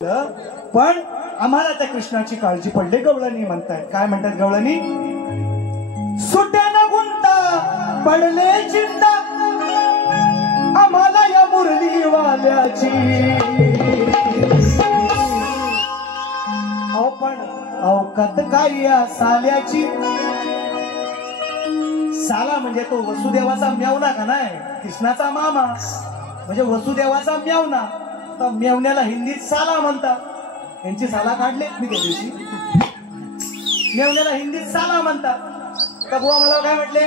पण आम्हाला त्या कृष्णाची काळजी पडली. गवळणी म्हणतात, काय म्हणतात गवळणी? सुट्यानं गुंता पडले चिंता आम्हाला या मुरली वाल्याची. अहो पण अवकात काय या साल्याची. साला म्हणजे तो वसुदेवाचा मेवना का नाही, कृष्णाचा मामा म्हणजे वसुदेवाचा मेवना. तर मेवण्याला हिंदीत साला म्हणतात. यांची साला काढलेत मी त्या दिवशी. मेवण्याला हिंदीत साला म्हणतात. तर बुवा मला काय म्हटले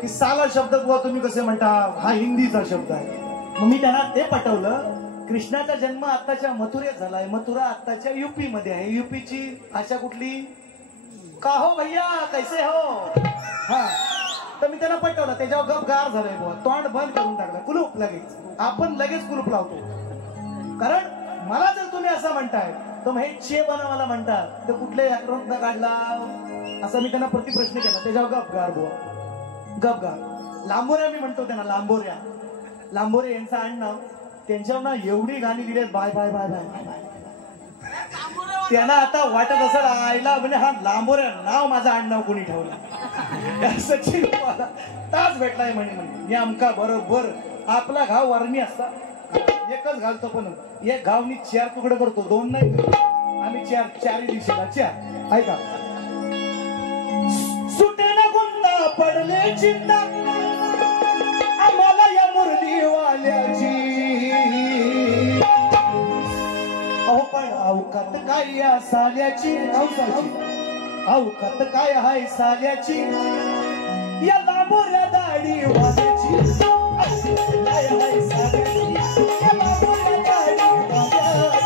की साला शब्द बुवा तुम्ही कसे म्हणता, हा हिंदीचा शब्द आहे. मग मी त्यांना ते पटवलं. कृष्णाचा जन्म आताच्या मथुरेत झालाय. मथुरा आताच्या युपी मध्ये आहे. युपीची भाषा कुठली? का हो भैया कैसे हो. हा तर मी त्यांना पटवलं. त्याच्यावर गप गार झालंय बुवा. तोंड बंद करून टाकलं. कुलूप लगेच. आपण लगेच कुलूप लावतो. कारण मला जर तुम्ही असं म्हणताय तर मग हे चे बनवायला म्हणतात तर कुठल्या व्याकरण काढला असं मी त्यांना प्रतिप्रश्न केला. त्याच्यावर गप गार बुवा, गप गार. लांबोऱ्या मी म्हणतो त्यांना, लांबोऱ्या. लांबोरे यांचं आडनाव. त्यांच्यावर ना एवढी गाणी दिलेत, bye bye bye bye bye. त्यांना आता वाटत असं आईला म्हणजे हा लांबोऱ्या नाव माझं आडनाव कोणी ठेवलं. सचिन तास भेटलाय म्हणे. मी आमका बरोबर आपला घाव वर्णी असता. एकच घालतो पण एक घावनी 4 तुकडे करतो, 2 नाही. आम्ही 4 दिवशीला 4. ऐका. सुटेला गुंता पडले चिंता आम्हाला या मुरली वाल्याची. अहो पण अवकात काय या साल्याची. अवकात काय हाय साल्याची या लांबोऱ्या दाढी वाल्याची. काय हाय साल्याची या लांबोऱ्या दाढी वाल्याची.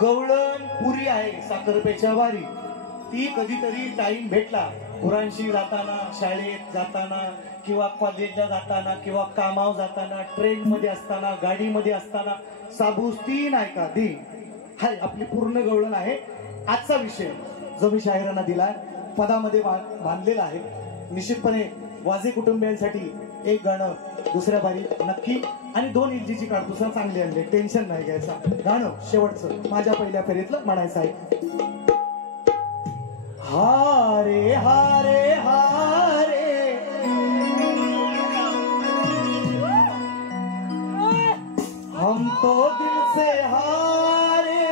गवळण पुरी आहे साखरपेच्या वारी. ती कधीतरी टाइम भेटला गुरांशी जाताना, शाळेत जाताना किंवा कॉलेजला जाताना किंवा कामावर जाताना, ट्रेन मध्ये असताना, गाडीमध्ये असताना साबूस ती नाही का दी हाय आपली पूर्ण गवळण आहे. आजचा विषय जो मी शाहिरांना दिलाय पदामध्ये बांधलेला आहे. निश्चितपणे वाजे कुटुंबियांसाठी एक गाणं दुसऱ्या बारी नक्की आणि 2 इल्जीची काढतुसा चांगली आणले. टेन्शन नाही घ्यायचा. गाणं शेवटचं माझ्या पहिल्या फेरीतलं म्हणायचं आहे. हारे हारे हारे हम तो दिल से हारे.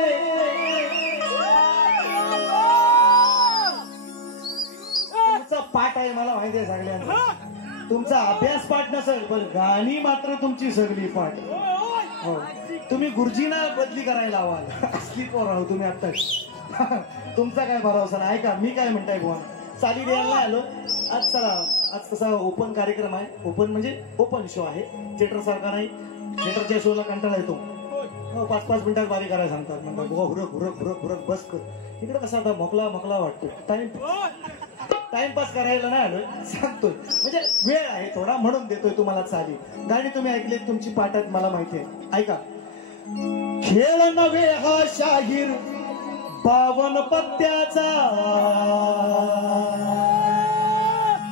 तुमचा पाठ आहे मला माहिती आहे सगळ्यांना. तुमचा अभ्यास पाठ नसेल पण गाणी मात्र तुमची सगळी पाठ. हो तुम्ही गुरुजींना बदली करायला हवाल. असली पोर आहो तुम्ही आता. तुमचा काय भरोसा नाही. ऐका मी काय म्हणताय बुवा. साडी द्यायला आलो आज. चला आज कसा ओपन कार्यक्रम आहे. ओपन म्हणजे ओपन शो आहे. थिएटर सारखा नाही. थिएटरच्या शोला कंटाळा येतो. 5-5 मिनिटात बारी करायला सांगतात. म्हणतात हुरक हुरक हुरक हुरक बस कर. इकडे कसा आता मोकला मोकला वाटतो. टाइमपास करायला नाही आलोय सांगतोय. म्हणजे वेळ आहे थोडा म्हणून देतोय तुम्हाला चाली. गाणी तुम्ही ऐकली तुमची पाठात मला माहिती आहे. ऐका. खेळ नव्हे हा शाहीर 52 पत्त्याचा.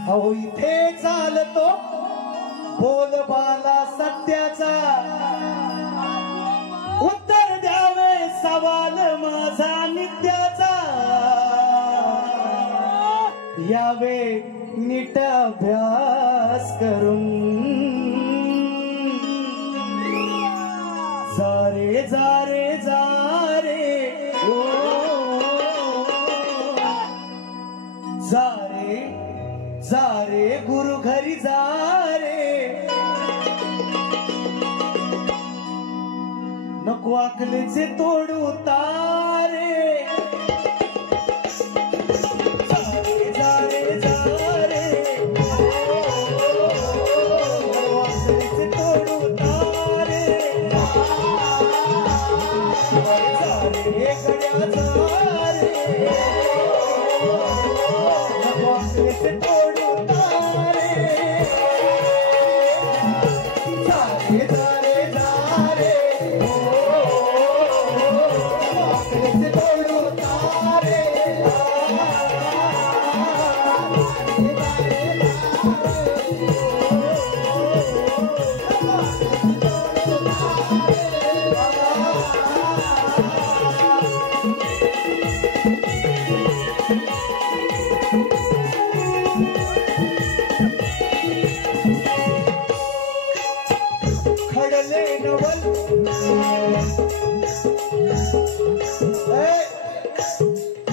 हो इथे चालतो बोलबाला सत्याचा. उत्तर द्यावे सवाल माझा नित्याचा. यावे नीट अभ्यास करून. जारे जारे जारे ओ जारे जारे गुरु घरी जारे. नको अकलेचे तोडू तारे. तोडू तारे.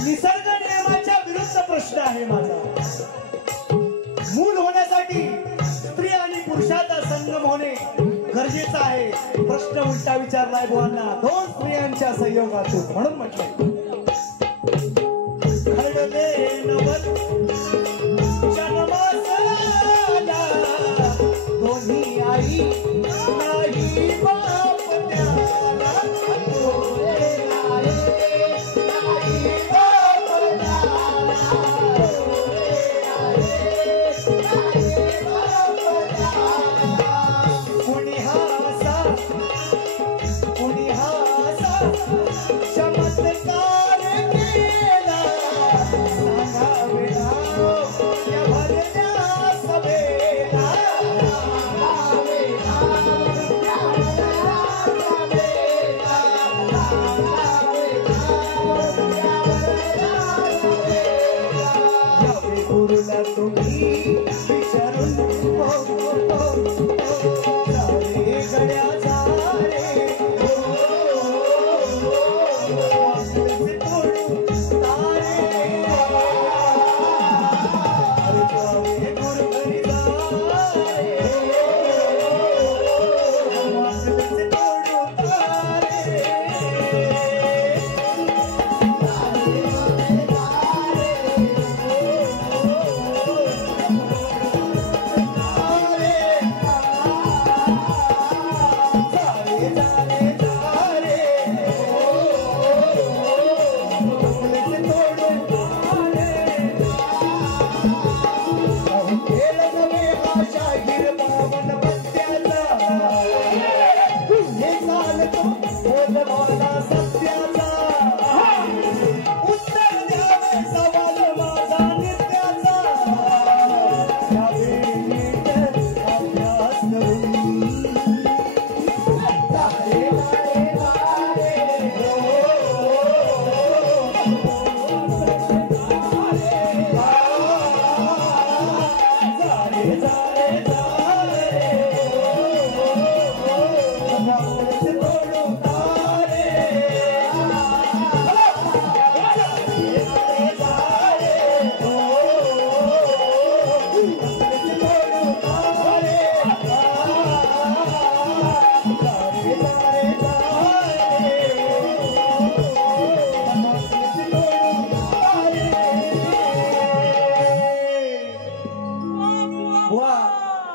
निसर्ग नियमाच्या विरुद्ध प्रश्न आहे माझा. मूल होण्यासाठी स्त्री आणि पुरुषाचा संगम होणे गरजेचं आहे. प्रश्न उलटा विचारलाय बुवांना, दोन स्त्रियांच्या संयोगातून. म्हणून म्हटलंय खडले नवल जन्माला दोन्ही आई नाही बाप त्याला. चमत्कार केला सांगावे या भरल्या सभेला. गुरुला तुम्ही विचारून गड्या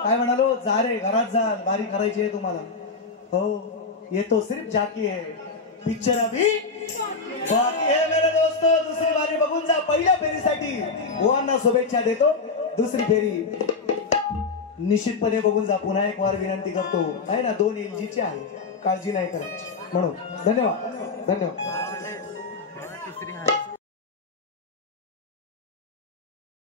काय म्हणालो, जा रे घरात जा, बारी करायची आहे तुम्हाला. हो येतो सिर्फ जाकी है, पिक्चर अभी बाकी है मेरे दोस्तों. दुसरी बारी बघून जा. पहिल्या फेरीसाठी बुवांना शुभेच्छा देतो. दुसरी फेरी निश्चितपणे बघून जा. पुन्हा एक वार विनंती करतो आहे ना, 2 LG ची आहे, काळजी नाही करायची. म्हणून धन्यवाद.